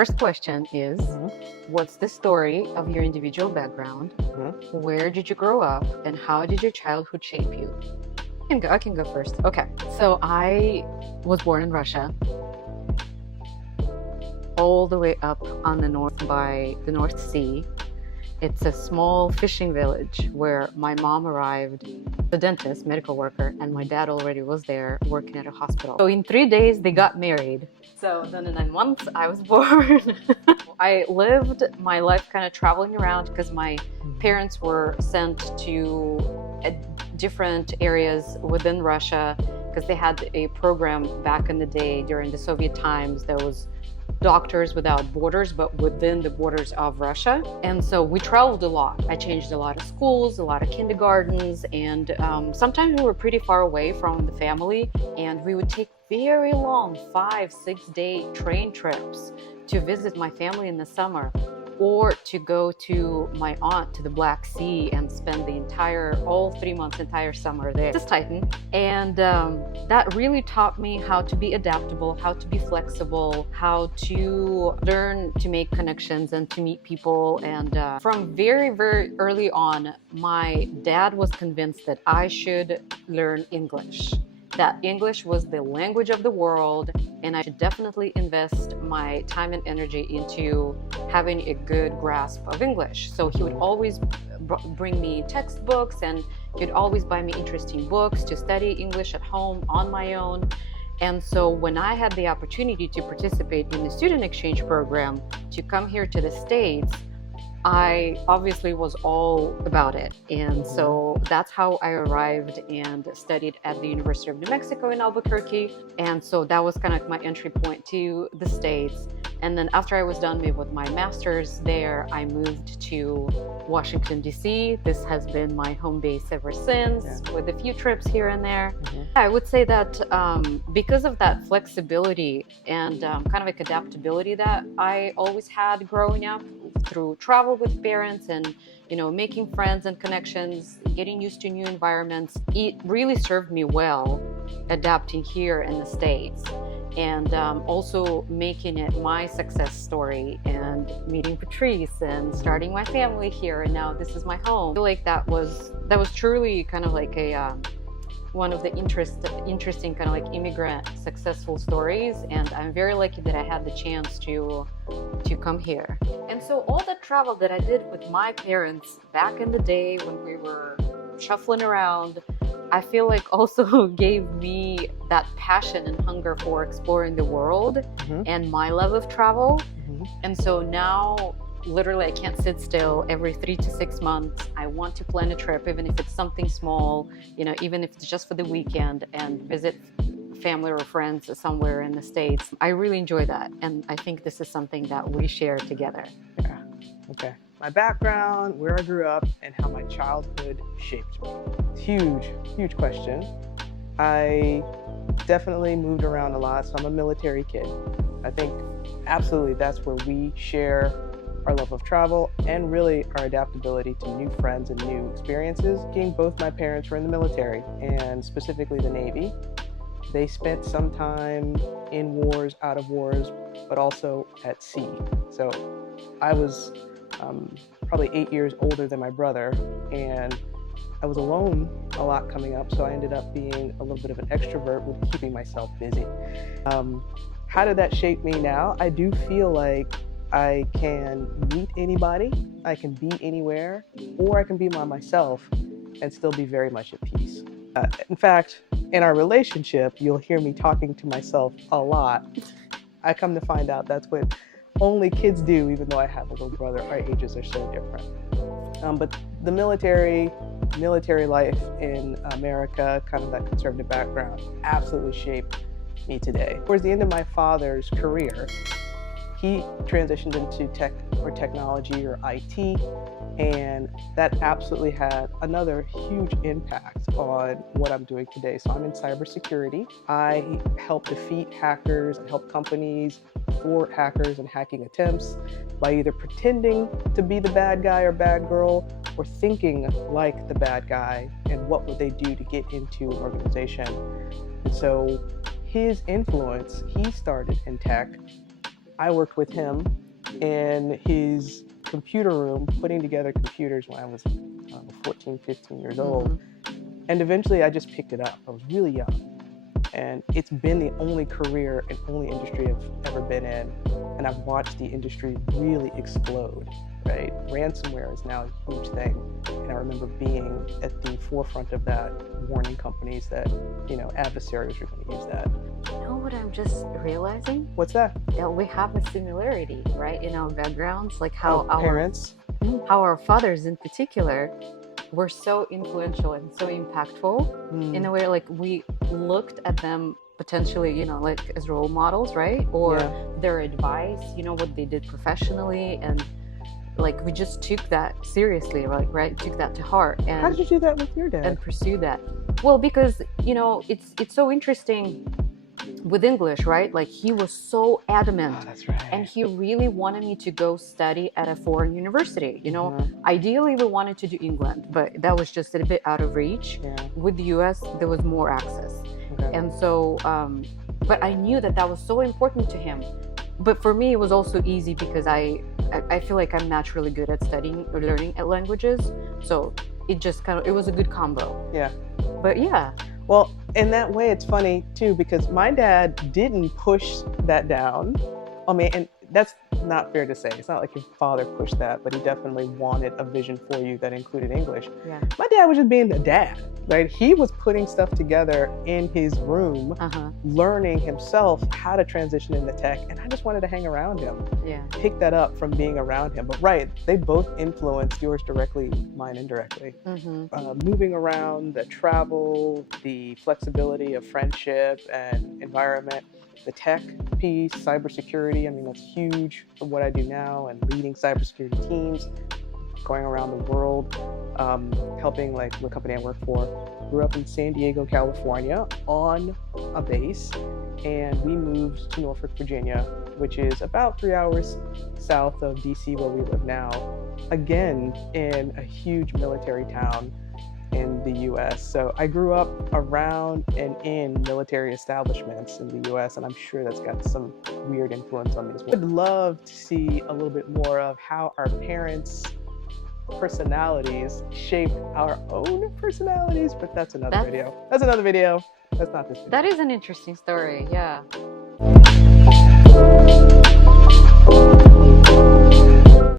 first question is, what's the story of your individual background? Where did you grow up, and how did your childhood shape you? I can go first. Okay, so I was born in Russia, all the way up on the north by the North Sea. It's a small fishing village where my mom arrived, the dentist, medical worker, and my dad already was there working at a hospital. So in 3 days, they got married. So then in 9 months, I was born. I lived my life kind of traveling around because my parents were sent to different areas within Russia because they had a program back in the day during the Soviet times. There was Doctors Without Borders, but within the borders of Russia. And so we traveled a lot. I changed a lot of schools, a lot of kindergartens, and sometimes we were pretty far away from the family, and we would take very long 5-6 day train trips to visit my family in the summer, or to go to my aunt to the Black Sea and spend all 3 months, entire summer there. This Titan. And that really taught me how to be adaptable, how to be flexible, how to learn to make connections and to meet people. And from very, very early on, my dad was convinced that I should learn English. That English was the language of the world, and I should definitely invest my time and energy into having a good grasp of English. So he would always bring me textbooks, and he'd always buy me interesting books to study English at home on my own. And so when I had the opportunity to participate in the student exchange program to come here to the States, I obviously was all about it. And so that's how I arrived and studied at the University of New Mexico in Albuquerque. And so that was kind of my entry point to the States. And then after I was done with my master's there, I moved to Washington, D.C. This has been my home base ever since, with a few trips here and there. I would say that because of that flexibility and kind of like adaptability that I always had growing up through travel with parents and making friends and connections, getting used to new environments, it really served me well adapting here in the States. And also making it my success story and meeting Patrice and starting my family here, and now this is my home. I feel like that was truly kind of like a one of the interesting kind of like immigrant successful stories, and I'm very lucky that I had the chance to come here. And so all the travel that I did with my parents back in the day when we were shuffling around, I feel like also gave me that passion and hunger for exploring the world and my love of travel. And so now literally I can't sit still. Every 3 to 6 months I want to plan a trip, even if it's something small, even if it's just for the weekend, and visit family or friends somewhere in the States. I really enjoy that, and I think this is something that we share together. Yeah. Okay. My background, where I grew up, and how my childhood shaped me. Huge question. I definitely moved around a lot, so I'm a military kid. I think absolutely that's where we share our love of travel and really our adaptability to new friends and new experiences. Both my parents were in the military, and specifically the Navy. They spent some time in wars, out of wars, but also at sea. So I was probably 8 years older than my brother, and I was alone a lot coming up, so I ended up being a little bit of an extrovert with keeping myself busy. How did that shape me now? I do feel like I can meet anybody, I can be anywhere, or I can be by myself and still be very much at peace. In fact, in our relationship, you'll hear me talking to myself a lot. I come to find out that's what only kids do, even though I have a little brother. Our ages are so different. But the military life in America, kind of that conservative background, absolutely shaped me today. Towards the end of my father's career, he transitioned into tech or technology or IT, and that absolutely had another huge impact on what I'm doing today. So I'm in cybersecurity. I help defeat hackers and help companies thwart hackers and hacking attempts by either pretending to be the bad guy or bad girl, or thinking like the bad guy and what would they do to get into an organization. And so his influence, he started in tech. I worked with him in his computer room, putting together computers when I was 14, 15 years old. And eventually I just picked it up. I was really young. And it's been the only career and only industry I've ever been in. And I've watched the industry really explode, right? Ransomware is now a huge thing. And I remember being at the forefront of that, warning companies that, adversaries are going to use that. You know what I'm just realizing? What's that? That we have a similarity, right, in our backgrounds, like how our parents, how our fathers in particular were so influential and so impactful in a way, like we looked at them potentially, like as role models, right? Or their advice, what they did professionally, and like we just took that seriously, right? Took that to heart. And how did you do that with your dad? And pursue that. Well, because it's so interesting with English, right? Like he was so adamant. Oh, that's right. And he really wanted me to go study at a foreign university. Ideally we wanted to do England, but that was just a bit out of reach. With the US, there was more access. And so, but I knew that was so important to him. But for me, it was also easy because I feel like I'm naturally good at studying or learning languages. So it just it was a good combo. Yeah. But yeah. Well, in that way, it's funny too, because my dad didn't push that down on me. And that's not fair to say. It's not like your father pushed that, but he definitely wanted a vision for you that included English. Yeah. My dad was just being a dad, right? He was putting stuff together in his room, learning himself how to transition into tech. And I just wanted to hang around him. Yeah. Pick that up from being around him. But right, they both influenced yours directly, mine indirectly. Moving around, the travel, the flexibility of friendship and environment. The tech piece, cybersecurity, that's huge for what I do now, and leading cybersecurity teams, going around the world, helping like the company I work for. Grew up in San Diego, California on a base, and we moved to Norfolk, Virginia, which is about 3 hours south of DC where we live now. Again, in a huge military town in the US. So I grew up around and in military establishments in the US, and I'm sure that's got some weird influence on me as well. I'd love to see a little bit more of how our parents' personalities shaped our own personalities, but that's another video. That's another video. That's not this video. That is an interesting story, yeah.